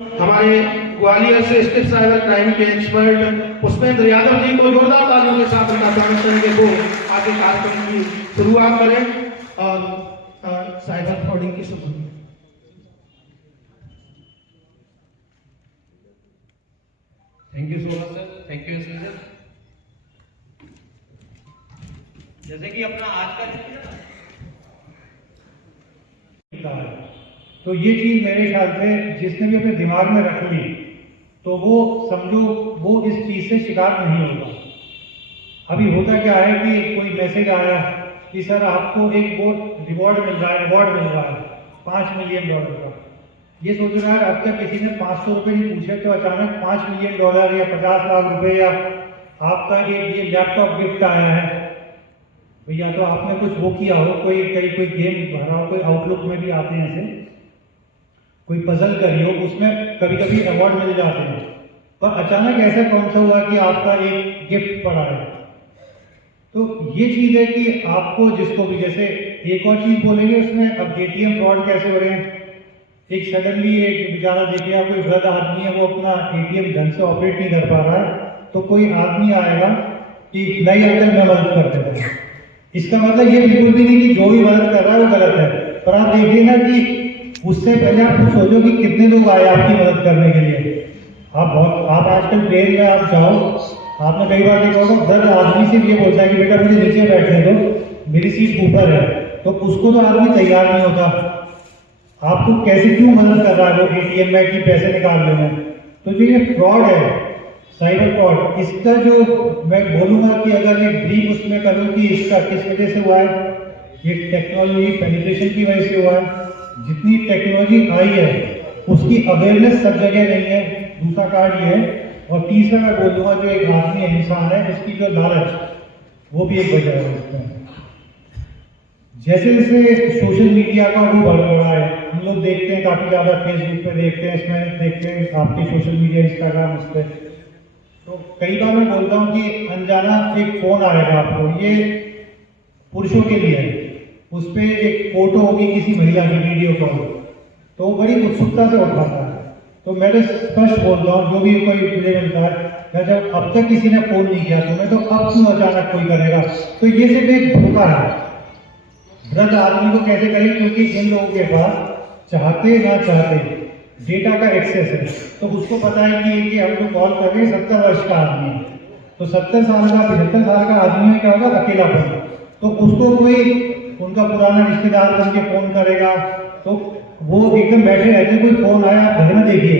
हमारे ग्वालियर से state cyber crime के एक्सपर्ट पुष्पेंद्र यादव जी को जोरदार तालियों के साथ उनका स्वागत करेंगे वो आगे कार्यक्रम की शुरुआत करें और साइबर फ्रॉडिंग की शुरुआत। Thank you so much sir, thank you sir. जैसे कि अपना आज का तो ये चीज मेरे ख्याल से जिसने भी अपने दिमाग में रख ली तो वो समझो वो इस चीज से शिकार नहीं होगा। अभी होता क्या है कि कोई मैसेज आया कि सर आपको एक वो रिवॉर्ड मिल रहा है $5 मिलियन का। ये सोच रहा है अब तक किसी ने 500 रुपये नहीं पूछे तो अचानक $5 मिलियन या 50 लाख रुपए या आपका ये लैपटॉप गिफ्ट आया है। या तो आपने कुछ वो किया हो, कोई गेम भरा हो, कोई आउटलुक में भी आते हैं ऐसे, कोई पजल करी हो, उसमें कभी कभी अवार्ड मिल जाते हैं। पर अचानक ऐसा कौन सा हुआ कि आपका एक गिफ्ट पड़ा है। तो ये चीज है कि आपको जिसको भी, जैसे एक और चीज बोलेंगे उसमें, अब ATM फ्रॉड कैसे हो रहे हैं। एक सडनली एक बेचारा देखिए कोई वृद्ध आदमी है, वो अपना ATM ढंग से ऑपरेट नहीं कर पा रहा है, तो कोई आदमी आएगा कि नहीं अंकल मैं मदद कर देता हूँ। इसका मतलब ये बिल्कुल भी नहीं कि जो भी मदद कर रहा है वो गलत है, पर आप देखिए ना कि उससे पहले आप कुछ सोचो कि कितने लोग आए आपकी मदद करने के लिए। आप आजकल ट्रेन में आप जाओ, आपने कई बार देखा होगा वृद्ध आदमी से ये बोलता है कि बेटा मुझे नीचे बैठने दो, मेरी सीट ऊपर है, तो उसको तो आदमी तैयार नहीं होता। आपको कैसे क्यों मदद कर रहा है वो ATM में कि पैसे निकाल लेना। तो जो ये फ्रॉड है, साइबर फ्रॉड, इसका जो मैं बोलूँगा कि अगर एक ब्रीफ उसमें करूँ कि इसका किस वजह से हुआ है, ये टेक्नोलॉजी पेनिट्रेशन की वजह से हुआ है। जितनी टेक्नोलॉजी आई है उसकी अवेयरनेस सब जगह नहीं है, दूसरा कार्ड ये है। और तीसरा मैं बोलूँगा जो एक आदमी है, इंसान है, उसकी जो लालच, वो भी एक वजह है उसमें। जैसे जैसे सोशल मीडिया का वो बढ़ रहा है, हम लोग देखते हैं काफ़ी ज़्यादा फेसबुक पे देखते हैं, इसमें देखते हैं आपके सोशल मीडिया इंस्टाग्राम, उस पर तो कई बार मैं बोलता हूँ कि अनजाना एक फोन आएगा आपको, ये पुरुषों के लिए है, उस पर एक फोटो होगी किसी महिला की, वीडियो कॉल, तो वो बड़ी उत्सुकता से उठाता है। तो मैं स्पष्ट बोलता हूँ, जो भी कोई मुझे मिलता है, जब अब तक किसी ने फोन नहीं किया तुम्हें, तो अब क्यों अचानक कोई करेगा। तो ये सिर्फ एक धोखा है। वृद्ध आदमी को कैसे करें, क्योंकि इन लोगों के पास चाहते ना चाहते डेटा का एक्सेस है। तो उसको पता है कि हम जो कॉल कर रहे हैं 70 वर्ष का आदमी है, तो 70 साल का 75 साल का आदमी में क्या होगा, अकेलापन। तो उसको कोई उनका पुराना रिश्तेदार बन के फोन करेगा, तो वो एकदम बैठे रहते, कोई फोन आया आप घर में देखिए,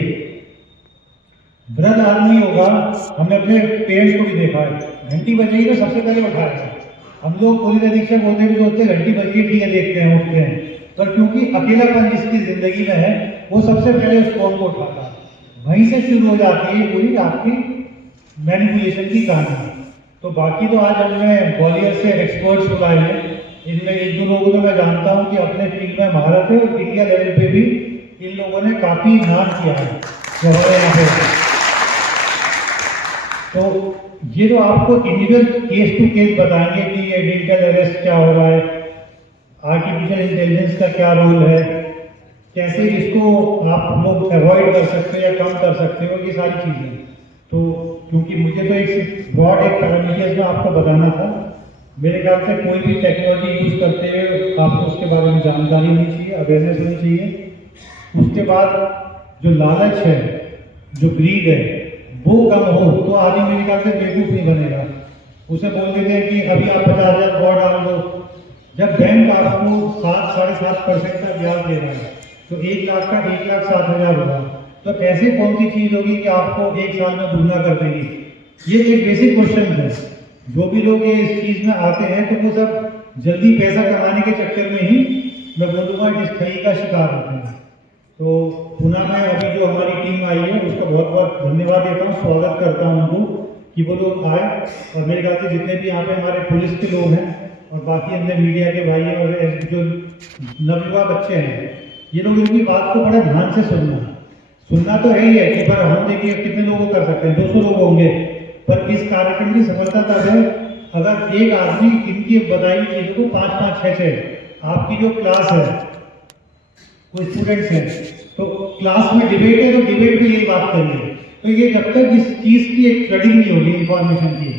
वृद्ध आदमी होगा, हमने अपने पेरेंट्स को भी देखा है, घंटी बजेगी तो सबसे पहले उठाएगा। हम लोग पुलिस अधीक्षक होते भी सोचते घंटी बज गई ठीक है, देखते हैं, उठते हैं, पर क्योंकि अकेलापन जिसकी जिंदगी में है वो सबसे पहले उस फोन को उठाता है। वहीं से शुरू हो जाती है पूरी आपकी मैनिपुलेशन की कहानी। तो बाकी तो आज हमने ग्वालियर से एक्सपर्ट्स बुलाए हैं, इनमें एक दो लोगों को मैं जानता हूँ कि अपने फील्ड में महारत है और इंडिया लेवल पे भी इन लोगों ने काफी नाम किया है हमारे यहाँ पे। तो ये तो आपको इंडिविजुअल केस टू केस बताएंगे कि ये डिजिटल अरेस्ट क्या हो रहा है, आर्टिफिशियल इंटेलिजेंस का क्या रोल है, कैसे इसको आप लोग अवॉइड कर सकते हैं या कम कर सकते हो, ये सारी चीज़ें। तो क्योंकि मुझे तो एक ब्रॉड एक पैरामीटर्स में आपको बताना था, मेरे ख्याल से कोई भी टेक्नोलॉजी यूज करते हुए आपको उसके बारे में जानकारी होनी चाहिए, अवेयरनेस होनी चाहिए। उसके बाद जो लालच है, जो ग्रीड है, वो कम हो तो आदमी मेरे ख्याल से बेवकूफ़ नहीं बनेगा। उसे बोल देते हैं कि अभी आप 50,000 और डाल दो, जब बैंक आपको 7-7.5% का ब्याज दे रहा है तो 1 लाख का 1,07,000 होगा, तो ऐसे कौन सी चीज होगी कि आपको 1 साल में दुगना कर देगी। ये एक बेसिक क्वेश्चन है। जो भी लोग ये इस चीज में आते हैं तो वो सब जल्दी पैसा कमाने के चक्कर में ही, मैं बोलूँगा, इस ठगी का शिकार होते हैं। तो पुनः मैं अभी जो हमारी टीम आई है उसका बहुत बहुत धन्यवाद देता हूँ, स्वागत करता हूँ उनको कि वो लोग आए। और मेरे ख्याल से जितने भी यहाँ पे हमारे पुलिस के लोग हैं और बाकी अन्य मीडिया के भाई और जो नवयुवा बच्चे हैं, ये लोग इनकी बात को बड़ा ध्यान से सुनना तो है ही है कि पर हम देखिए कितने लोग कर सकते हैं, 200 लोग होंगे, पर इस कार्यक्रम की सफलता तब है अगर एक आदमी इनकी बताई चीजों को 5-5, 6-6, आपकी जो क्लास है, कोई स्टूडेंट्स हैं, तो क्लास में डिबेट है तो डिबेट में यही बात करिए। तो ये जब तक इस चीज़ की एक फ्लडिंग नहीं होगी इंफॉर्मेशन की,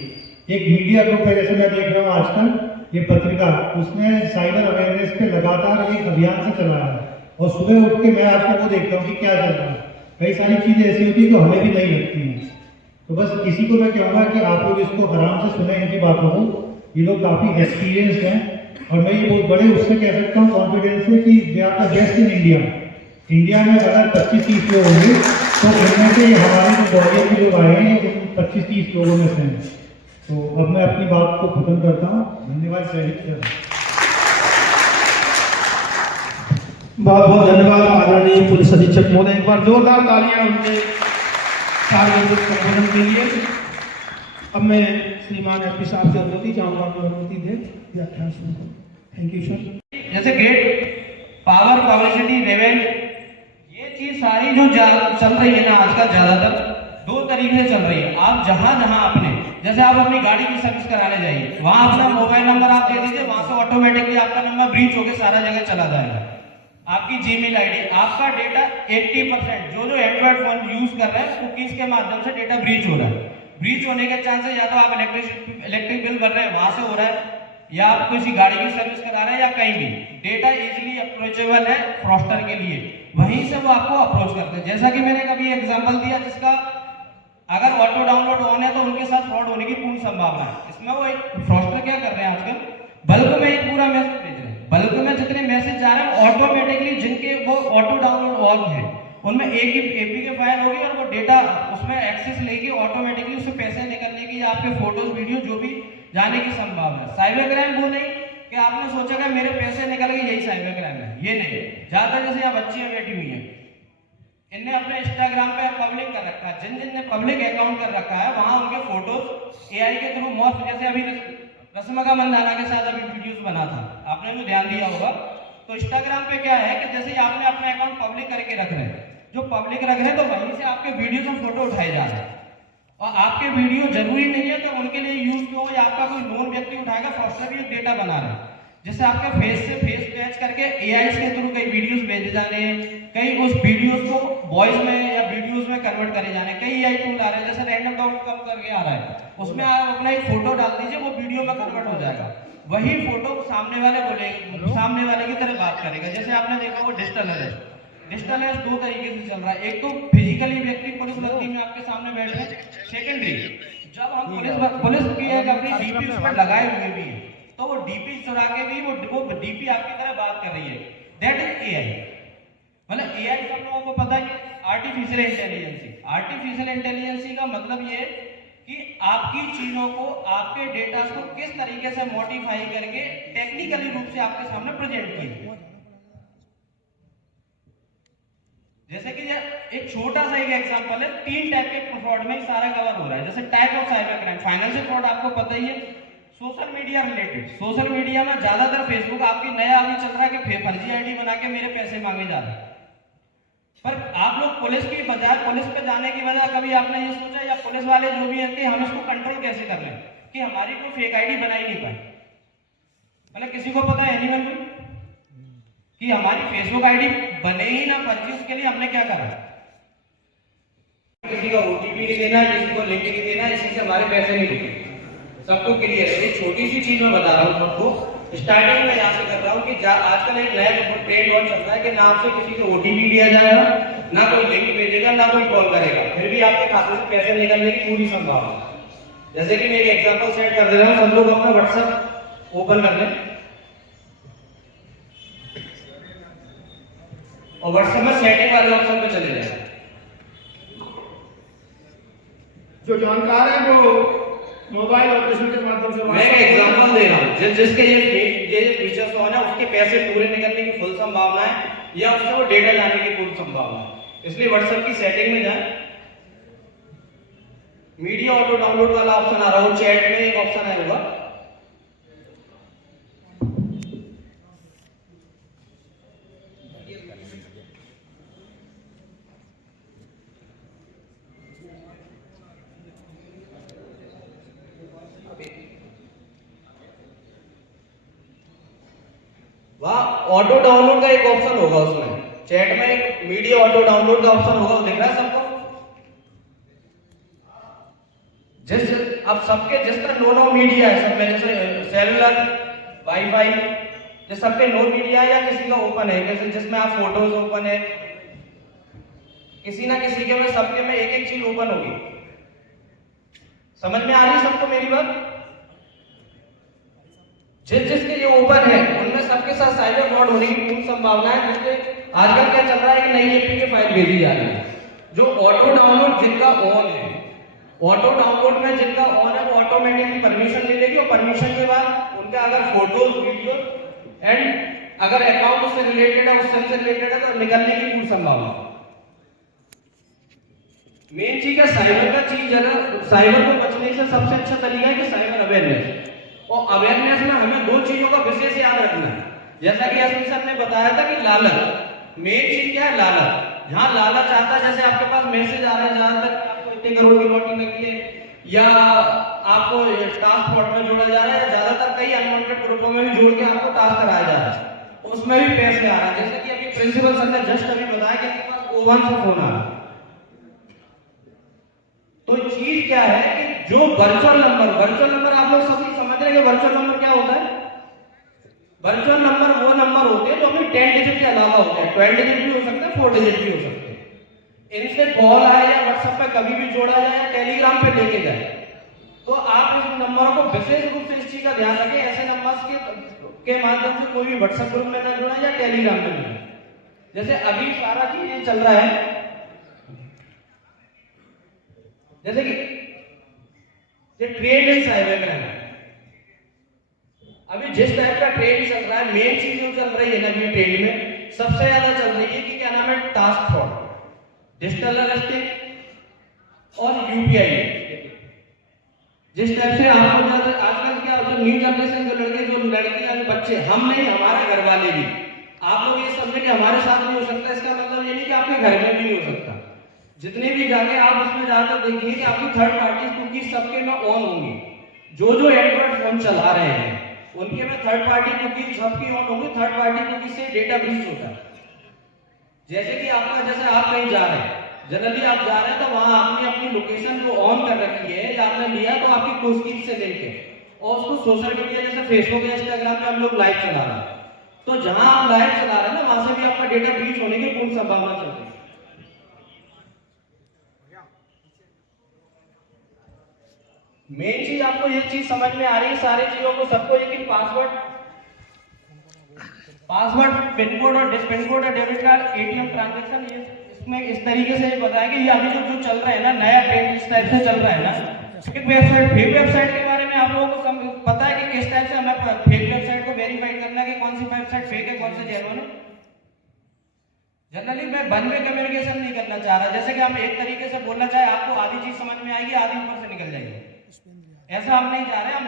एक मीडिया ग्रुप है जैसे मैं देख रहा हूँ आजकल ये पत्रिका, उसने साइबर अवेयरनेस पे लगातार एक अभियान से चलाया है और सुबह उठ के मैं आजकल वो देखता हूँ कि क्या चल रहा है। कई सारी चीज़ें ऐसी होती है जो हमें भी नहीं लगती हैं। तो बस इसी को मैं कहूँगा कि आप लोग इसको आराम से सुने इनकी बातों को, ये लोग काफ़ी एक्सपीरियंस्ड हैं और मैं ये बहुत बड़े उससे कह सकता हूँ कॉन्फिडेंस से कि they are the best in India. India में अगर 25-30 लोग होंगे तो इनमें से हमारे जो ग्वालियर के लोग आए हैं ये 25-30 लोगों में से हैं। तो अब मैं अपनी बात को खत्म करता हूँ। धन्यवाद। जय हिंद सर। बहुत बहुत धन्यवाद आदरणीय पुलिस अधीक्षक महोदय। एक बार जोरदार तालियां उनके सार्वजनिक संबोधन के लिए। अब मैं श्रीमान एसपी साहब से अनुमति चाहूंगा, अनुमति दे व्याख्यान सुनो। Thank you sir. जैसे ग्रेट पावर, पब्लिसिटी, रेवेन्यू, ये चीज सारी जो चल रही है ना आजकल ज्यादातर दो तरीके से चल रही है। आप जहां अपने जैसे आप अपनी गाड़ी की सर्विस कराने जाइए, वहां अपना मोबाइल नंबर आप दे दीजिए, वहां से ऑटोमेटिकली आपका नंबर ब्रीच होकर सारा जगह चला जाएगा। आपकी जीमेल आईडी, आपका डेटा 80% जो एंड्रॉइड फोन यूज कर रहे हैं कुकीज के माध्यम से डेटा ब्रीच हो रहा है। ब्रीच होने के चांसेस या तो आप इलेक्ट्रिक बिल भर रहे हैं वहां से हो रहा है, या आप किसी गाड़ी की सर्विस करा रहे हैं, या कहीं भी डेटा इजीली अप्रोचेबल है फ्रॉस्टर के लिए, वहीं से वो आपको अप्रोच करते हैं। जैसा कि मैंने कभी एग्जांपल दिया जिसका अगर ऑटो डाउनलोड ऑन है तो उनके साथ फ्रॉड होने की पूर्ण संभावना है। इसमें वो एक फ्रॉस्टर क्या कर रहे हैं आजकल, बल्क में एक पूरा मैसेज भेज रहे हैं, बल्क में जितने मैसेज जा रहे हैं ऑटोमेटिकली जिनके वो ऑटो डाउनलोड ऑन है उनमें एक ही एपीके फाइल होगी और वो डेटा उसमें एक्सेस लेके ऑटोमेटिकली उससे पैसे निकलने की या आपके फोटोज वीडियो जो भी जाने की संभावना है। साइबर क्राइम वो नहीं कि आपने सोचा कि मेरे पैसे निकल गए, यही साइबर क्राइम है, ये नहीं। ज्यादा जैसे यहाँ बच्चियां बैठी हुई हैं, इनने अपने इंस्टाग्राम पे पब्लिक कर रखा है, जिन ने पब्लिक अकाउंट कर रखा है वहां उनके फोटोज एआई के थ्रू मॉर्फ, जैसे अभी रश्मिका मंदाना के साथ अभी वीडियोस बना था, आपने भी ध्यान दिया होगा। तो इंस्टाग्राम पे क्या है कि जैसे ही आपने अपना अकाउंट पब्लिक करके रख रहे हैं, जो पब्लिक रख रहे हैं तो वहीं से आपके वीडियोस और फोटो उठाए जा रहे हैं और आपके वीडियो जरूरी नहीं है तो उनके लिए यूज हो या आपका कोई नोन व्यक्ति उठाएगा, फ्रॉस्टर भी एक डेटा बना रहे हैं जैसे आपके फेस से फेस मैच करके एआई के थ्रू कई वीडियोस भेजे जा रहे हैं, कई उस वीडियोस को वॉइस में या वीडियोस में कन्वर्ट करे जा रहे हैं। कई एआई टूल आ रहे हैं जैसे random.com करके आ रहा है, उसमें आप अपना एक फोटो डाल दीजिए, वो वीडियो में कन्वर्ट हो जाएगा। वही फोटो सामने वाले बोलेगा, सामने वाले की तरह बात करेगा। जैसे आपने देखा वो डिजिटल अरेस्ट, डिजिटल अरेस्ट दो तरीके से चल रहा है। एक तो फिजिकली व्यक्ति पुलिस वर्दी में आपके सामने बैठ रहे हैं, सेकेंडरी जब हम पुलिस की एक अपनी डीपी उसमें लगाए हुए भी है तो वो डीपी चुरा के भी वो डीपी आपकी तरह बात कर रही है, दैट इज एआई। मतलब एआई सब लोगों को पता है कि आर्टिफिशियल इंटेलिजेंसी, आर्टिफिशियल इंटेलिजेंसी का मतलब ये कि आपकी चीजों को, आपके डेटा को किस तरीके से मॉडिफाई करके टेक्निकली रूप से आपके सामने प्रेजेंट किया। जैसे कि एक छोटा सा एक एग्जांपल है, 3 टाइप के फ्रॉड में सारा कवर हो रहा है। जैसे type of cyber crime, financial fraud आपको पता ही है, social media related, social media में ज्यादातर फेसबुक आपकी नया अभी चल रहा है कि फर्जी आईडी बना के मेरे पैसे मांगे जा रहे हैं। पर आप लोग पुलिस की बजाय, पुलिस पे जाने की बजाय कभी आपने ये सोचा या पुलिस वाले जो भी है कि हम इसको कंट्रोल कैसे कर लें कि हमारी कोई फेक आईडी बनाई नहीं पाए। मतलब किसी को पता है एनीवन कि हमारी फेसबुक आईडी बने ही ना फर्जी, उसके लिए हमने क्या करा, किसी का ओटीपी नहीं देना, किसी को लिंक नहीं देना, इसी से हमारे पैसे नहीं रुके, सबको क्लियर है। एक छोटी सी चीज मैं बता रहा हूँ सबको, स्टार्टिंग में यहाँ से कर रहा हूँ कि आजकल एक नया ट्रेंड और चल रहा है कि ना आपसे किसी से ओटीपी लिया जाएगा, ना कोई लिंक भेजेगा, ना कोई कॉल करेगा, फिर भी आपके खाते से पैसे निकलने की पूरी संभावना। जैसे कि मैं एक एग्जांपल सेट कर दे रहा हूँ, सब लोग अपना व्हाट्सएप ओपन कर लें और व्हाट्सएप में सेटिंग वाले ऑप्शन पे चले जाए। जो जानकार है वो मोबाइल ऑपरेशन के माध्यम से, मैं एक एग्जांपल दे रहा हूँ, जिसके ये फीचर्स ऑन है उसके पैसे पूरे निकलने की फुल संभावना है या उससे वो डेटा जाने की पूरी संभावना है। इसलिए व्हाट्सएप की सेटिंग में जाए, मीडिया ऑटो डाउनलोड वाला ऑप्शन आ रहा हो, चैट में एक ऑप्शन आएगा, वहां ऑटो डाउनलोड का एक ऑप्शन होगा उसमें चैट में एक मीडिया ऑटो डाउनलोड का ऑप्शन होगा, वो दिख रहा है सबको? अब सबके जिसका नो मीडिया है, सब में जैसे सेलुलर, वाईफाई, जो सबके नो मीडिया या किसी का ओपन है, जैसे जिसमें आप फोटोज ओपन है, किसी ना किसी के में, सबके में एक एक चीज ओपन होगी। समझ में आ रही है सबको मेरी बात? जिसके ये ओपन है उनमें सबके साथ साइबर फ्रॉड होने की पूर्ण संभावना है। जिससे आजकल क्या चल रहा है कि नई एपीके फाइल भेजी जा रही है। जो ऑटो डाउनलोड जिनका ऑन है, ऑटो डाउनलोड में जिनका ऑन है, वो ऑटोमेटिकली परमिशन ले लेगी और परमिशन के बाद उनका अगर फोटोज, वीडियो एंड अगर अकाउंट उससे रिलेटेड है, उस से रिलेटेड है, तो निकलने की पूरी संभावना। मेन चीज है साइबर का चीज है ना, साइबर को बचने से सबसे अच्छा तरीका है कि साइबर अवेयरनेस। और अवेयरनेस में हमें दो चीजों का विशेष याद रखना है। जैसा कि एसपी सर ने बताया था कि लालच, मेन चीज क्या है? लालच। जहां लालच आता है, जैसे आपके पास मैसेज आ रहा है जहां तक आपको इतने करोड़ की नौकरी लगी है, या आपको टास्क फोर्स में जोड़ा जा रहा है, ज्यादातर कई अनवांटेड ग्रुपों में भी जोड़ के आपको टास्क कराया जा रहा है, उसमें भी पैसे आ रहा है। जैसे कि अभी प्रिंसिपल सर ने जस्ट अभी बताया कि आपके पास O1 से फोन आ रहा है। तो चीज क्या है कि जो वर्चुअल नंबर आप लोग सभी समझ रहे हैं कि वर्चुअल नंबर क्या होता है? वर्चुअल नंबर वो नंबर होते हैं जो अपनी 10 डिजिट के अलावा होते हैं। 12 डिजिट भी हो सकते हैं, 4 डिजिट भी हो सकते हैं। इनसे कॉल आए या व्हाट्सएप पे कभी भी जोड़ा जाए या टेलीग्राम पे लेके जाए, तो आप इस नंबर को विशेष रूप से इस चीज का ध्यान रखें, ऐसे नंबर के माध्यम से कोई भी व्हाट्सएप ग्रुप में ना जुड़ा या टेलीग्राम में जुड़ा। जैसे अभी सारा चीज ये चल रहा है, जैसे कि ट्रेड एंड साइबर क्राइम, अभी जिस टाइप का ट्रेड चल रहा है, मेन चीज जो चल रही है ना अभी ट्रेड में सबसे ज्यादा चल रही है कि क्या नाम है? टास्क फ्रॉड, डिजिटल अरेस्टिंग और यूपीआई। जिस टाइप से आपको आजकल क्या न्यू जनरेशन जो लड़के, जो लड़कियां, जो बच्चे, हम नहीं, हमारे घर वाले भी, आप लोग ये समझे कि हमारे साथ नहीं हो सकता, इसका मतलब ये नहीं कि आपके घर में भी नहीं हो सकता। जितने भी जाके आप उसमें जाकर देखिए कि आपकी थर्ड पार्टी कुकीज सबके में ऑन होंगी। जो एंड्रॉइड फोन चला रहे हैं उनके में थर्ड पार्टी कुकीज सबकी ऑन होंगी। थर्ड पार्टी कुकीज से डेटा ब्रीच होता है। जैसे कि आपका, जैसे आप कहीं जा रहे हैं, जनरली आप जा रहे हैं तो वहां आपने अपनी लोकेशन जो ऑन कर रखी है या आपने लिया तो आपकी कुकीज से लेके और उसको सोशल मीडिया जैसे फेसबुक या इंस्टाग्राम पे हम लोग लाइव चला रहे हैं, तो जहां आप लाइव चला रहे हैं ना, वहां से भी आपका डेटा ब्रीच होने की पूर्ण संभावना चल रही है। मेन चीज आपको ये चीज समझ में आ रही है सारी चीजों को सबको, ये कि पासवर्ड, पिन कोड और डेबिट कार्ड, एटीएम ट्रांजैक्शन, ये इसमें इस तरीके से बताया कि ये अभी जो चल रहा है ना, नया ट्रेंड इस टाइप से चल रहा है ना। एक वेबसाइट, फेक वेबसाइट के बारे में आप लोगों को पता है कि किस टाइप से हमें फेक वेबसाइट को वेरीफाई करना है कि कौन सी वेबसाइट फेक है, कौन सी जेन्युइन है। जनरली मैं वन वे कम्युनिकेशन नहीं करना चाह रहा, जैसे कि हम एक तरीके से बोलना चाहे, आपको आधी चीज समझ में आएगी, आधी ऊपर से निकल जाएगी, ऐसा हम नहीं चाह रहे। हम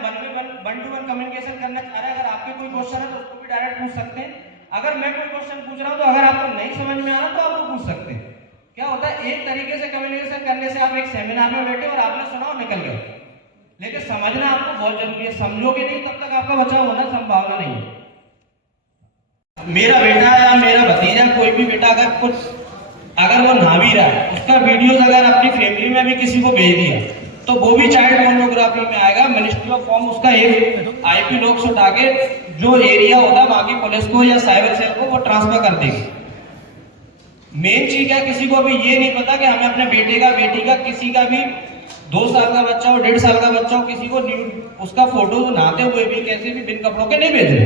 वन टू वन कम्युनिकेशन करना चाह रहे हैं। अगर आपके कोई क्वेश्चन है तो उसको भी डायरेक्ट पूछ सकते हैं। अगर मैं कोई क्वेश्चन पूछ रहा हूं तो अगर आपको नहीं समझ में आ रहा तो आप वो पूछ सकते हैं। क्या होता है, एक तरीके से कम्युनिकेशन करने से आप एक सेमिनार में बैठे और आपने सुना और निकल गए, लेकिन समझना आपको बहुत जरूरी है। समझोगे नहीं तब तक आपका बचाव होना संभावना नहीं है। मेरा बेटा या मेरा भतीजा, कोई भी बेटा अगर वो नहा भी रहा है, उसका वीडियोस अगर अपनी फैमिली में भी किसी को भेज दिया तो वो भी चाइल्ड पोर्नोग्राफी में आएगा। मिनिस्ट्री ऑफ होम उसका एक आईपी लॉग्स उठा के जो एरिया होता है बाकी पुलिस को या साइबर सेल को वो ट्रांसफर कर देगी। मेन चीज है, किसी को भी ये नहीं पता कि हमें अपने बेटे का, बेटी का, किसी का भी 2 साल का बच्चा हो, 1.5 साल का बच्चा हो, किसी को उसका फोटो नहाते हुए भी कैसे भी बिन कपड़ों के नहीं भेजे।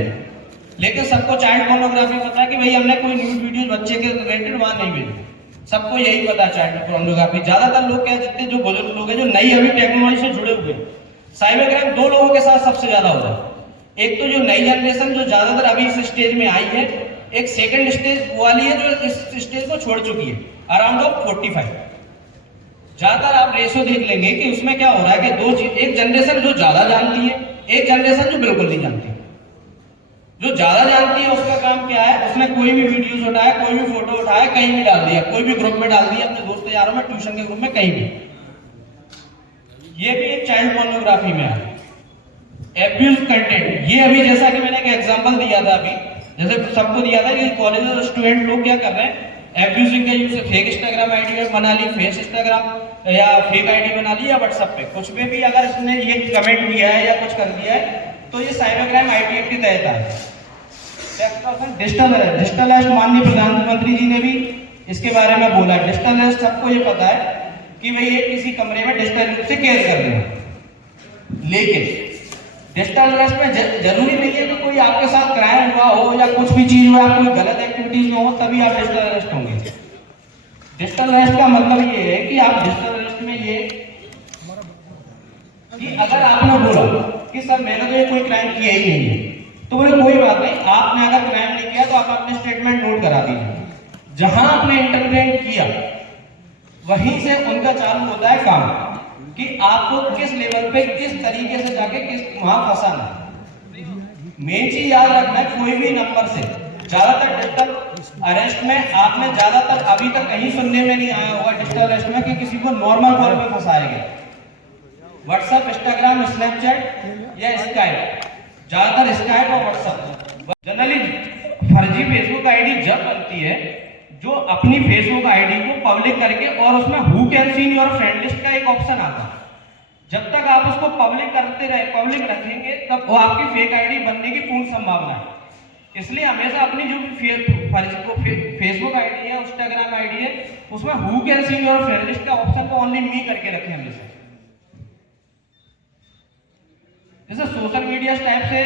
लेकिन सबको चाइल्ड पोर्नोग्राफी पता है कि भाई हमने कोई न्यूड वीडियो बच्चे के रिलेटेड वहां नहीं भेजे। सबको यही पता है चाइल्ड पोर्नोग्राफी। ज्यादातर लोग क्या, जितने जो बुजुर्ग लोग हैं जो नई अभी टेक्नोलॉजी से जुड़े हुए हैं, साइबर क्राइम 2 लोगों के साथ सबसे ज्यादा होता है। एक तो जो नई जनरेशन जो ज्यादातर अभी इस स्टेज में आई है, एक सेकंड स्टेज वो वाली है जो इस स्टेज को छोड़ चुकी है, अराउंड ऑफ 45। ज्यादातर आप रेशो देख लेंगे कि उसमें क्या हो रहा है कि 2 चीज, एक जनरेशन जो ज्यादा जानती है, एक जनरेशन जो बिल्कुल नहीं जानती। जो ज्यादा जानती है उसका काम क्या है, उसने कोई भी वीडियोस उठाया, कोई भी फोटो उठाया, कहीं भी डाल दिया, कोई भी ग्रुप में डाल दिया, अपने दोस्त यारों में, ट्यूशन के ग्रुप में, कहीं भी। ये भी एक चाइल्ड पोर्नोग्राफी में है। एब्यूज कंटेंट, ये अभी जैसा कि मैंने एक एग्जांपल दिया था अभी जैसे सबको दिया था कि कॉलेज में स्टूडेंट लोग क्या कर रहे हैं, एब्यूजिंग का यूज, फेक इंस्टाग्राम आईडी बना ली, फेस इंस्टाग्राम या फेक आईडी बना ली, या व्हाट्सएप पे कुछ में भी अगर इसने ये कमेंट किया है या कुछ कर दिया है तो ये साइबर क्राइम आईटी एक्ट के तहत है। डिजिटल अरेस्ट माननीय प्रधानमंत्री जी ने भी इसके बारे में बोला। डिजिटल अरेस्ट सबको ये पता है कि भाई ये किसी कमरे में डिजिटल रूप से कैद कर देना, लेकिन डिजिटल अरेस्ट में जरूरी नहीं है कि कोई आपके साथ क्राइम हुआ हो या कुछ भी चीज हुआ, कोई गलत एक्टिविटीज में हो तभी आप डिजिटल अरेस्ट होंगे। डिजिटल अरेस्ट का मतलब ये है कि आप डिजिटल अरेस्ट में ये कि अगर आपने बोला कि सर मैंने तो ये कोई क्राइम किया ही नहीं है, तो बोले कोई बात नहीं, आपने अगर क्राइम नहीं किया तो आप अपने स्टेटमेंट नोट करा दीजिए। जहां आपने इंटरप्रेट किया वहीं से उनका चालू होता है काम कि आपको किस लेवल पे किस तरीके से जाके किस वहां फंसाना है। मेन चीज याद रखना है, कोई भी नंबर से ज्यादातर डिजिटल अरेस्ट में आपने ज्यादातर अभी तक कहीं सुनने में नहीं आया होगा डिजिटल अरेस्ट में कि किसी को नॉर्मल कॉल पे फंसाया गया। व्हाट्सएप, इंस्टाग्राम, स्नैपचैट या स्काइप, ज्यादातर स्काइप और व्हाट्सएप। जनरली फर्जी फेसबुक आईडी जब बनती है जो अपनी फेसबुक आईडी को पब्लिक करके और उसमें who can see your friend list का एक ऑप्शन आता है, जब तक आप उसको पब्लिक करते रहे, पब्लिक रखेंगे तब वो आपकी फेक आईडी बनने की पूर्ण संभावना है। इसलिए हमेशा अपनी जो फेसबुक आईडी है, इंस्टाग्राम आईडी है, उसमें who can see your friend list का ऑप्शन को ओनली मी करके रखें हमेशा। जैसे सोशल मीडिया टाइप से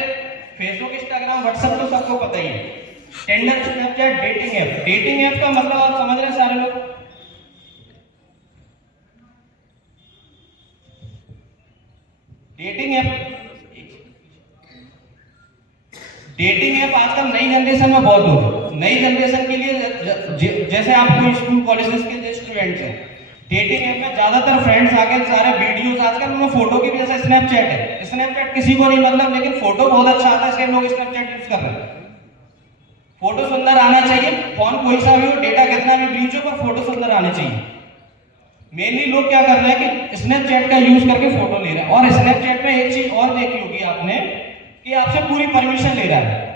फेसबुक, इंस्टाग्राम, व्हाट्सएप तो सबको पता ही है। Tender, Snapchat, dating app. Dating app का मतलब आप समझ रहे हैं सारे लोग? डेटिंग ऐप आजकल नई जनरेशन में बहुत हो। नई जनरेशन के लिए जैसे आप कोई स्कूल कॉलेजेस के स्टूडेंट्स हैं, डेटिंग ऐप में ज्यादातर फ्रेंड्स आके सारे वीडियोस आजकल उनमें फोटो की, जैसे स्नैपचैट है, स्नैपचैट किसी को नहीं मतलब, लेकिन फोटो बहुत अच्छा आता है इसलिए लोग स्नैपचैट यूज कर रहे हैं। फोटो सुंदर आना चाहिए, फोन कोई सा भी हो, डेटा कितना भी ब्रीच हो, पर फोटो सुंदर आने चाहिए। मेनली लोग क्या कर रहे हैं कि स्नैपचैट का यूज करके फोटो ले रहे हैं। और स्नैपचैट में एक चीज और देखी होगी आपने कि आपसे पूरी परमिशन ले रहा है।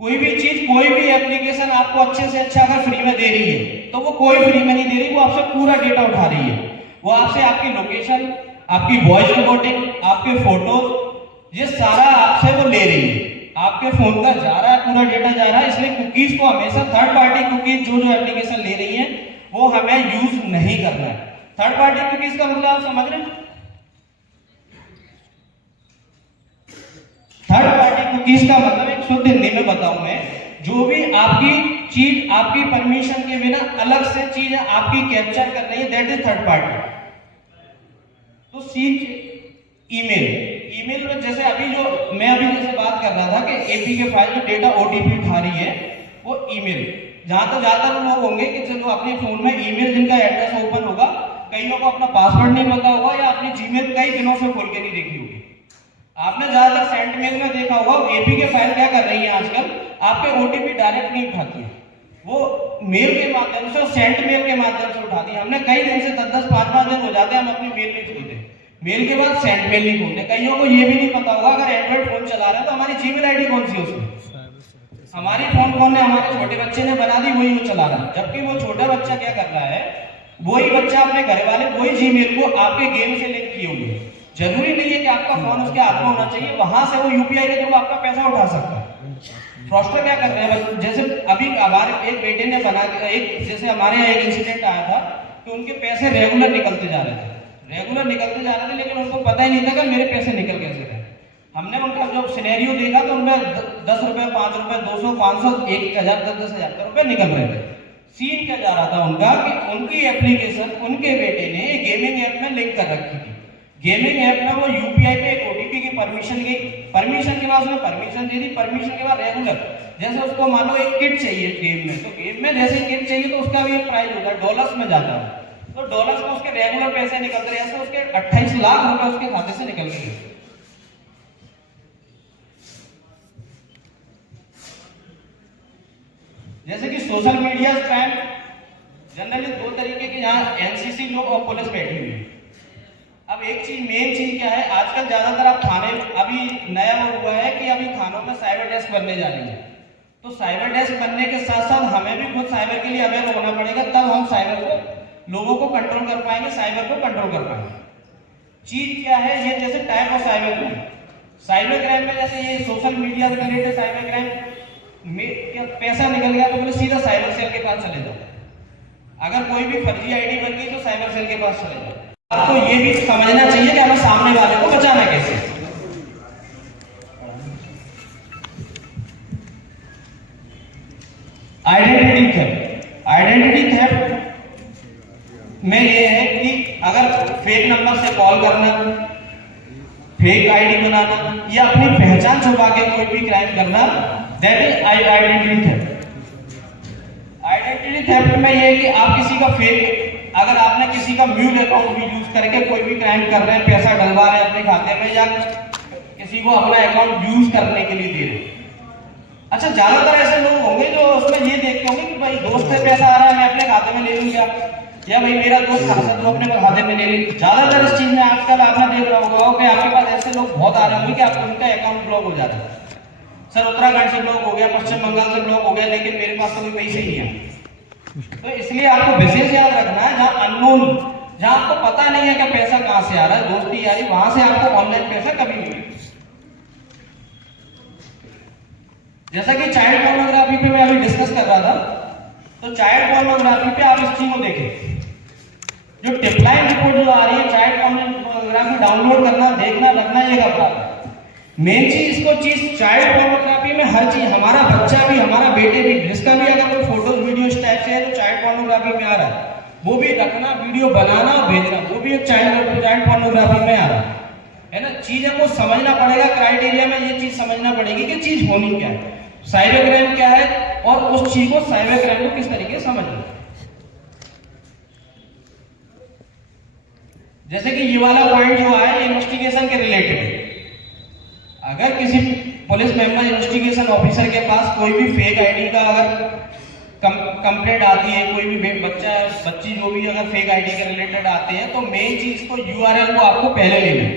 कोई भी चीज, कोई भी एप्लीकेशन आपको अच्छे से अच्छा अगर फ्री में दे रही है तो वो कोई फ्री में नहीं दे रही, वो आपसे पूरा डेटा उठा रही है। वो आपसे आपकी लोकेशन, आपकी वॉइस रिकॉर्डिंग, आपके फोटोज, ये सारा आपसे वो ले रही है। आपके फोन का जा रहा है, पूरा डेटा जा रहा है। इसलिए कुकीज को हमेशा, थर्ड पार्टी कुकीज जो एप्लीकेशन ले रही है वो हमें यूज नहीं करना है। थर्ड पार्टी कुकीज का मतलब आप समझ रहे हैं? थर्ड पार्टी कुकीज का मतलब एक शुद्ध हिंदी में बताऊं मैं, जो भी आपकी चीज आपकी परमिशन के बिना अलग से चीज आपकी कैप्चर कर रही है, दैट इज थर्ड पार्टी। तो ईमेल में जैसे अभी जो मैं अभी जैसे बात कर रहा था कि एपी के फाइल जो डेटा ओटीपी उठा रही है वो ईमेल, जहां तो ज्यादातर लोग होंगे कि चलो अपने फोन में ईमेल जिनका एड्रेस ओपन होगा, कईयों को अपना पासवर्ड नहीं पता होगा या अपनी जीमेल कई दिनों से खोल के नहीं देखी होगी। आपने ज्यादातर सेंटमेल में देखा होगा एपी के फाइल क्या कर रही है आजकल, आपके ओटीपी डायरेक्ट नहीं उठाती है, वो मेल के माध्यम से, सेंट मेल के माध्यम से उठाती है। हमने कई दिन से 10-10, 5-5 दिन हो जाते हैं हम अपनी मेल नहीं खोलते, मेल के बाद सेंट मेल नहीं खोलते। कईयों को ये भी नहीं पता होगा अगर एंड्रॉइड फोन चला रहे हैं तो हमारी जीमेल आईडी कौन सी है उसमें, हमारी फोन कौन ने, हमारे छोटे बच्चे ने बना दी, वही वो चला रहा है। जबकि वो छोटा बच्चा क्या कर रहा है, वही बच्चा अपने घर वाले वही जीमेल को आपके गेम से लिंक किए हुए। जरूरी नहीं है कि आपका फोन उसके हाथ में होना चाहिए, वहां से वो यूपीआई के थ्रू आपका पैसा उठा सकता है। फ्रॉस्टर क्या कर रहे हैं, जैसे अभी हमारे एक बेटे ने बना एक, जैसे हमारे यहाँ एक इंसिडेंट आया था कि उनके पैसे रेगुलर निकलते जा रहे थे, लेकिन उनको पता ही नहीं था कि मेरे पैसे निकल कैसे रहे। हमने उनका जब सिनेरियो देखा तो उनमें 10 रुपए, 5 रुपए, 200, 500, 1000, 10,000 रुपए निकल रहे थे। सीन क्या जा रहा था उनका कि उनकी एप्लीकेशन उनके बेटे ने गेमिंग ऐप में लिंक कर रखी थी। गेमिंग ऐप में वो यूपीआई पे एक ओटीपी की परमिशन की, परमिशन के बाद उसने परमिशन दे दी, परमिशन के बाद रेगुलर, जैसे उसको मान लो एक किट चाहिए गेम में, तो गेम में जैसे किट चाहिए तो उसका भी एक प्राइस होता है, डॉलर्स में जाता है, तो डॉलर्स में उसके रेगुलर पैसे निकलते रहे, ऐसे उसके 28 लाख रुपए उसके खाते से निकल गए। जैसे कि सोशल मीडिया क्राइम जनरली दो तरीके के, यहाँ एनसीसी लोग और पुलिस बैठी हुई है। अब एक चीज, मेन चीज क्या है, आजकल ज्यादातर आप थाने, अभी नया वो हुआ है कि अभी थानों में साइबर डेस्क बनने जा रही है। तो साइबर डेस्क बनने के साथ साथ हमें भी खुद साइबर के लिए अवेयर होना पड़ेगा, तब हम साइबर को लोगों को कंट्रोल कर पाएंगे, साइबर को कंट्रोल कर पाएंगे। चीज क्या है ये, जैसे type of cyber crime. Cyber crime में जैसे ये सोशल मीडिया से रिलेटेड साइबर क्राइम में पैसा निकल गया तो बोले सीधा साइबर सेल के पास चले जाओ। अगर कोई भी फर्जी आईडी बन गई तो साइबर सेल के पास चले जाओ। आपको ये भी समझना चाहिए कि हमें सामने वाले को बचाना कैसे। Identity theft. आइडेंटिटी थेफ्ट में ये है कि अगर फेक नंबर से कॉल करना, फेक आईडी बनाना या अपनी पहचान छुपा के कोई भी क्राइम करना, that is identity theft. Identity theft में ये है कि आप किसी का फेक, अगर आपने किसी का म्यूल अकाउंट भी यूज करके कोई भी क्राइम कर रहे हैं, पैसा डलवा रहे हैं अपने खाते में या किसी को अपना अकाउंट यूज करने के लिए दे रहे हैं। अच्छा, ज्यादातर ऐसे लोग होंगे जो उसमें ये देखते होंगे कि भाई दोस्त से पैसा आ रहा है मैं अपने खाते में ले लूं क्या, या भाई मेरा दोस्त खाता तो अपने खाते में ले ले। ज्यादातर इस चीज में आजकल आपने देख रहा होगा कि आपके पास ऐसे लोग बहुत आ रहे होंगे कि आपको उनका अकाउंट ब्लॉक हो जाता है। सर उत्तराखंड से ब्लॉक हो गया, पश्चिम बंगाल से ब्लॉक हो गया, लेकिन मेरे पास तो कोई पैसे ही नहीं है। तो इसलिए आपको विशेष याद रखना है, जहाँ अननोन, जहाँ आपको पता नहीं है कि पैसा कहाँ से आ रहा है, दोस्ती यारी, वहां से आपको ऑनलाइन पैसा कभी नहीं मिलेगा। जैसा कि चाइल्ड पोर्नोग्राफी पे मैं अभी डिस्कस कर रहा था, तो चाइल्ड पोर्नोग्राफी पे आप इस चीज को देखें, जो टिपलाइन रिपोर्ट जो आ रही है, चाइल्ड पोर्नोग्राफी डाउनलोड करना, देखना, रखना, ये अपराध है। मेन चीज इसको चीज चाइल्ड पोर्नोग्राफी में हर चीज, हमारा बच्चा भी, हमारा बेटे भी, जिसका भी अगर कोई फोटोज वीडियो इस टाइप से है जो चाइल्ड पोर्नोग्राफी में आ रहा है, वो भी रखना, वीडियो बनाना और भेजना, वो भी एक चाइल्ड पोर्नोग्राफी में आ रहा है ना। चीजें को समझना पड़ेगा, क्राइटेरिया में ये चीज समझना पड़ेगी कि चीज होनी क्या है, साइबर क्राइम क्या है, और उस चीज को, साइबर क्राइम को किस तरीके से समझना। जैसे कि ये वाला पॉइंट जो है इन्वेस्टिगेशन के रिलेटेड है। अगर किसी पुलिस मेंबर, इन्वेस्टिगेशन ऑफिसर के पास कोई भी फेक आईडी का अगर कंप्लेंट आती है, कोई भी बच्चा, बच्ची जो भी अगर फेक आईडी के रिलेटेड आते हैं, तो मेन चीज को यूआरएल को आपको पहले लेना है।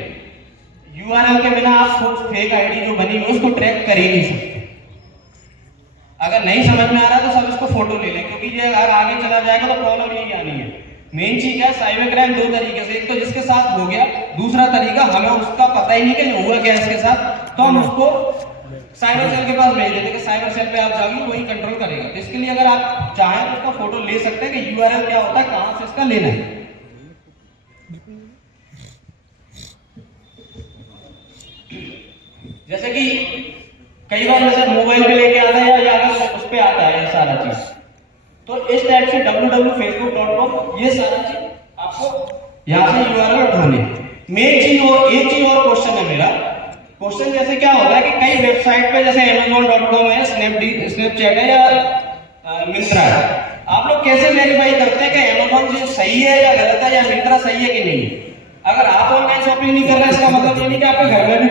यूआरएल के बिना आप फेक आईडी जो बनी हुई उसको ट्रैक कर ही नहीं सकते। अगर नहीं समझ में आ रहा तो सब इसको फोटो ले लें, क्योंकि ये अगर आगे चला जाएगा तो प्रॉब्लम यही आनी है। मेन चीज है साइबर क्राइम दो तरीके से, एक तो जिसके साथ हो गया, दूसरा तरीका हमें उसका पता ही नहीं कि हुआ क्या इसके साथ, तो हम उसको साइबर सेल के पास भेज देते कि साइबर सेल पे आप जाइए, वही कंट्रोल करेगा। तो इसके लिए अगर आप चाहें तो उसका फोटो ले सकते हैं कि यूआरएल क्या होता है, कहां से इसका लेना है। जैसे कि कई बार जैसे मोबाइल पे लेके आता है या अगर उस पे आता है ये सारा चीज, तो इस टाइप से www.facebook.com ये सारा चीज आपको यहाँ से यूआरएल उठाने। मेन चीज और एक चीज और क्वेश्चन है मेरा, क्वेश्चन जैसे क्या होता है कि कई वेबसाइट पे जैसे amazon.com है, स्नैपचैट है या मिंत्रा है, आप लोग कैसे वेरीफाई करते हैं कि अमेजोन सही है या गलत है या मिंत्रा सही है कि नहीं। अगर आप ऑनलाइन शॉपिंग नहीं कर रहे, इसका मतलब ये नहीं कि आपके घर में भी